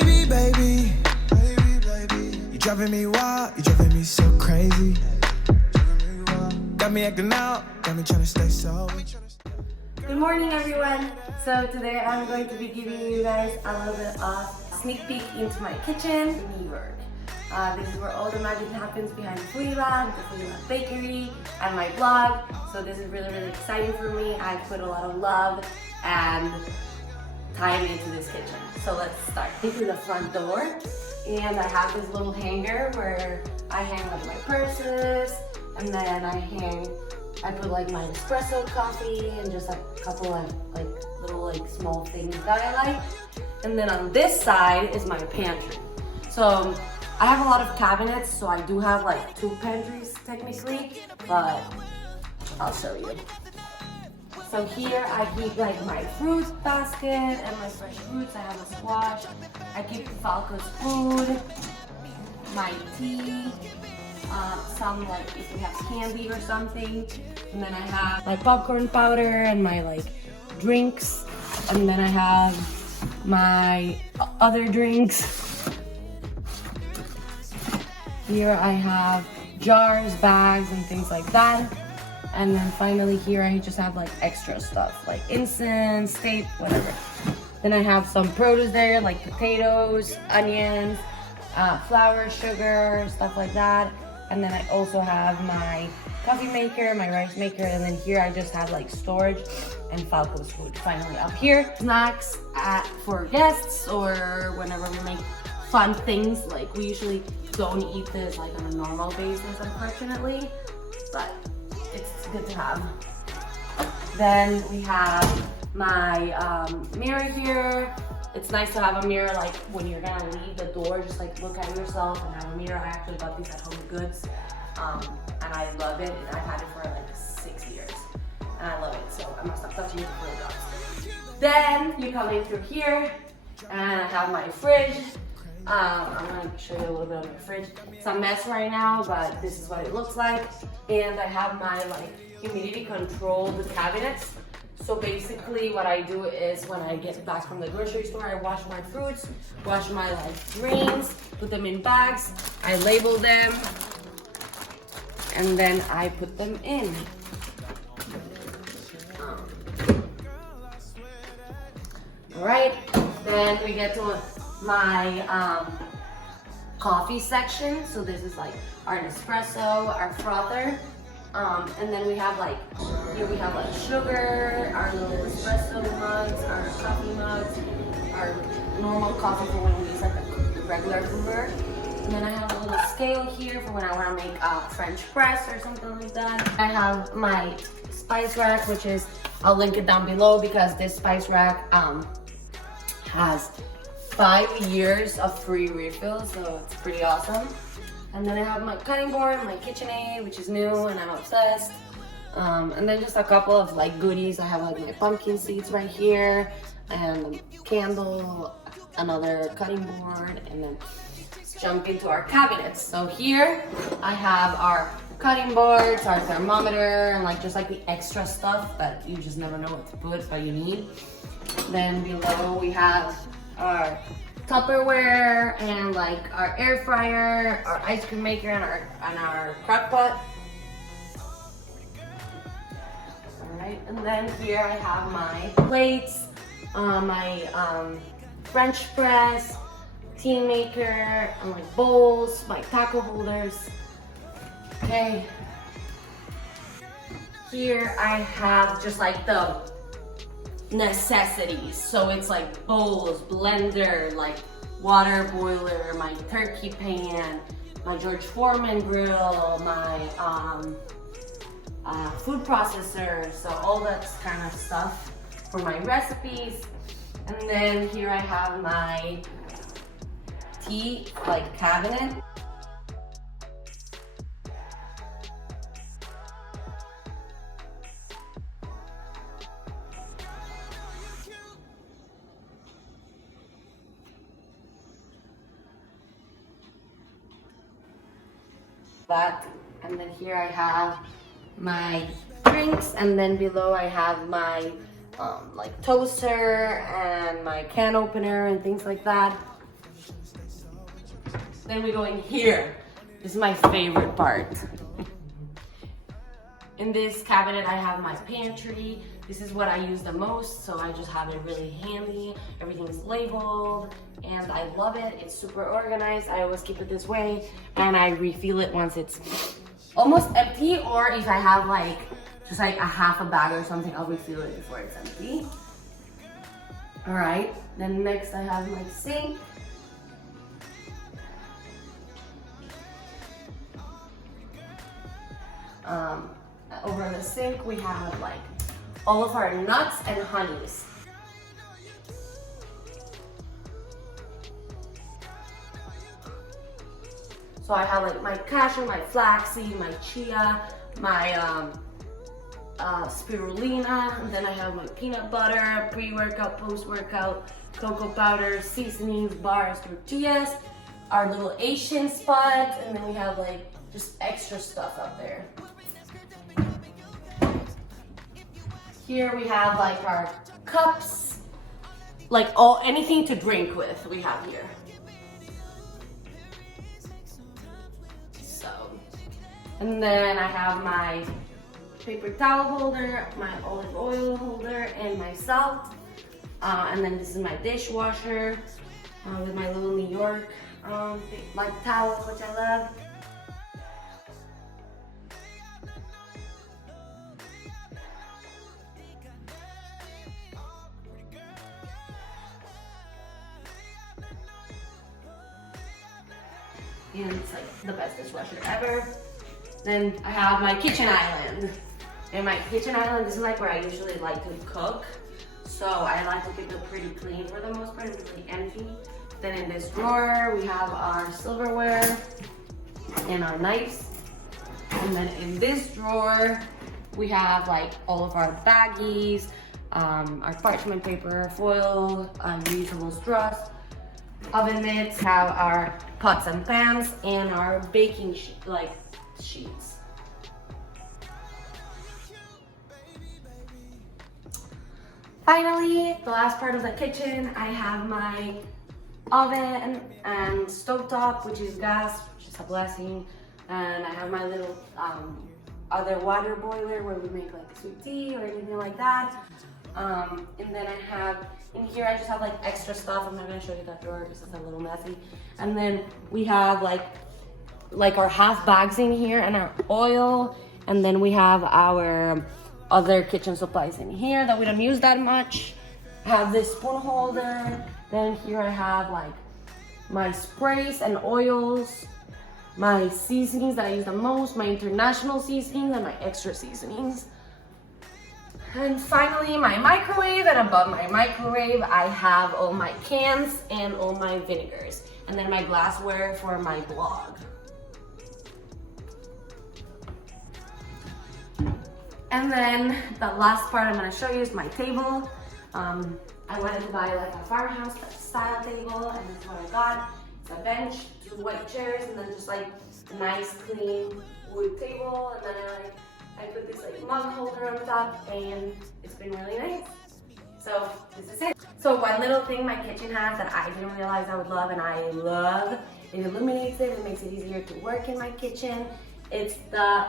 Baby, baby, baby, baby, you driving me wild, you driving me so crazy. Got me acting out, got me trying to stay sober. Good morning, everyone. So today I'm going to be giving you guys a little bit of sneak peek into my kitchen in New York. This is where all the magic happens behind the Foodie Lab, the Foodie Lab Bakery, and my blog. So this is really, really exciting for me. I put a lot of love and time into this kitchen. So let's start. This is the front door, and I have this little hanger where I hang like my purses, and then I put like my espresso coffee and just like a couple of like little small things that I like. And then on this side is my pantry. So I have a lot of cabinets, so I do have like 2 pantries technically, but I'll show you. So here I keep like my fruit basket and my fresh fruits. I have a squash. I keep Falco's food, my tea, some like if we have candy or something. And then I have my popcorn powder and my like drinks. And then I have my other drinks. Here I have jars, bags, and things like that. And then finally here I just have like extra stuff like incense, tape, whatever. Then I have some produce there like potatoes, onions, flour, sugar, stuff like that. And then I also have my coffee maker, my rice maker, and then here I just have like storage and Falco's food. Finally up here, snacks for guests or whenever we make fun things. Like we usually don't eat this like on a normal basis, unfortunately, but it's good to have. Then we have my mirror here. It's nice to have a mirror like when you're gonna leave the door, just like look at yourself and have a mirror. I actually got these at Home Goods and I love it. I've had it for like 6 years and I love it, so I'm gonna stop touching it before it drops. Then you come in through here and I have my fridge. I'm gonna show you a little bit of my fridge. It's a mess right now, but this is what it looks like. And I have my like humidity controlled cabinets. So basically what I do is when I get back from the grocery store, I wash my fruits, wash my like greens, put them in bags, I label them, and then I put them in. All right, then we get to my coffee section. So this is like our Nespresso, our frother. And then we have like, here we have like sugar, our little espresso mugs, our coffee mugs, our normal coffee for when we use like a regular brewer. And then I have a little scale here for when I want to make a French press or something like that. I have my spice rack, which is, I'll link it down below because this spice rack has 5 years of free refills, so it's pretty awesome. And then I have my cutting board, my KitchenAid, which is new and I'm obsessed. And then just a couple of like goodies. I have like my pumpkin seeds right here, and a candle, another cutting board, and then let's jump into our cabinets. So here I have our cutting boards, our thermometer, and like just like the extra stuff that you just never know what to put, but you need. Then below we have our Tupperware and like our air fryer, our ice cream maker, and our crock pot. All right, and then here I have my plates, my French press, tea maker, and like bowls, my taco holders. Okay. Here I have just like the necessities. So it's like bowls, blender, like water boiler, my turkey pan, my George Foreman grill, my food processor, so all that kind of stuff for my recipes. And then here I have my tea like cabinet. That, and then here I have my drinks, and then below I have my like toaster and my can opener and things like that. Then we go in here. This is my favorite part. In this cabinet, I have my pantry. This is what I use the most, so I just have it really handy. Everything's labeled, and I love it. It's super organized. I always keep it this way, and I refill it once it's almost empty, or if I have like just like a half a bag or something, I'll refill it before it's empty. All right, then next I have my sink. Over the sink, we have like all of our nuts and honeys. So I have like my cashew, my flaxseed, my chia, my spirulina, and then I have my peanut butter, pre-workout, post-workout, cocoa powder, seasonings, bars, tortillas, our little Asian spot, and then we have like just extra stuff up there. Here we have like our cups, like anything to drink with we have here. So, and then I have my paper towel holder, my olive oil holder, and my salt. And then this is my dishwasher with my little New York like towel, which I love. And it's like the best dishwasher ever. Then I have my kitchen island. And my kitchen island, this is like where I usually like to cook. So I like to keep it pretty clean for the most part, and pretty empty. Then in this drawer, we have our silverware and our knives. And then in this drawer, we have like all of our baggies, our parchment paper, foil, reusable straws, oven mitts, have our pots and pans, and our baking sheets. Finally, the last part of the kitchen, I have my oven and stovetop, which is gas, which is a blessing. And I have my little other water boiler where we make like sweet tea or anything like that. And then I have, in here I just have like extra stuff. I'm not gonna show you that drawer because it's a little messy. And then we have like our half bags in here and our oil. And then we have our other kitchen supplies in here that we don't use that much. I have this spoon holder. Then here I have like my sprays and oils, my seasonings that I use the most, my international seasonings and my extra seasonings. And finally, my microwave, and above my microwave, I have all my cans and all my vinegars. And then my glassware for my blog. And then the last part I'm gonna show you is my table. I wanted to buy like a farmhouse style table, and that's what I got. It's a bench, 2 white chairs, and then just like a nice clean wood table. And then I put this like mug holder on top, and it's been really nice. So this is it. So one little thing my kitchen has that I didn't realize I would love, and I love, it illuminates it, it makes it easier to work in my kitchen. It's the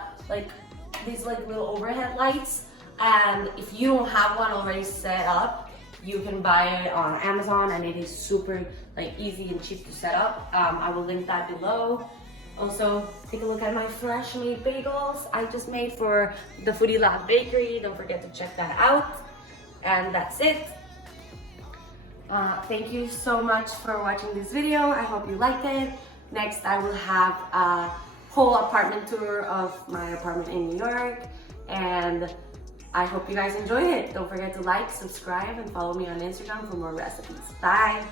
these like little overhead lights, and if you don't have one already set up, you can buy it on Amazon, and it is super like easy and cheap to set up. I will link that below. Also, take a look at my fresh made bagels I just made for the Foodie Lab Bakery. Don't forget to check that out. And that's it. Thank you so much for watching this video. I hope you liked it. Next, I will have a whole apartment tour of my apartment in New York, and I hope you guys enjoyed it. Don't forget to like, subscribe, and follow me on Instagram for more recipes. Bye!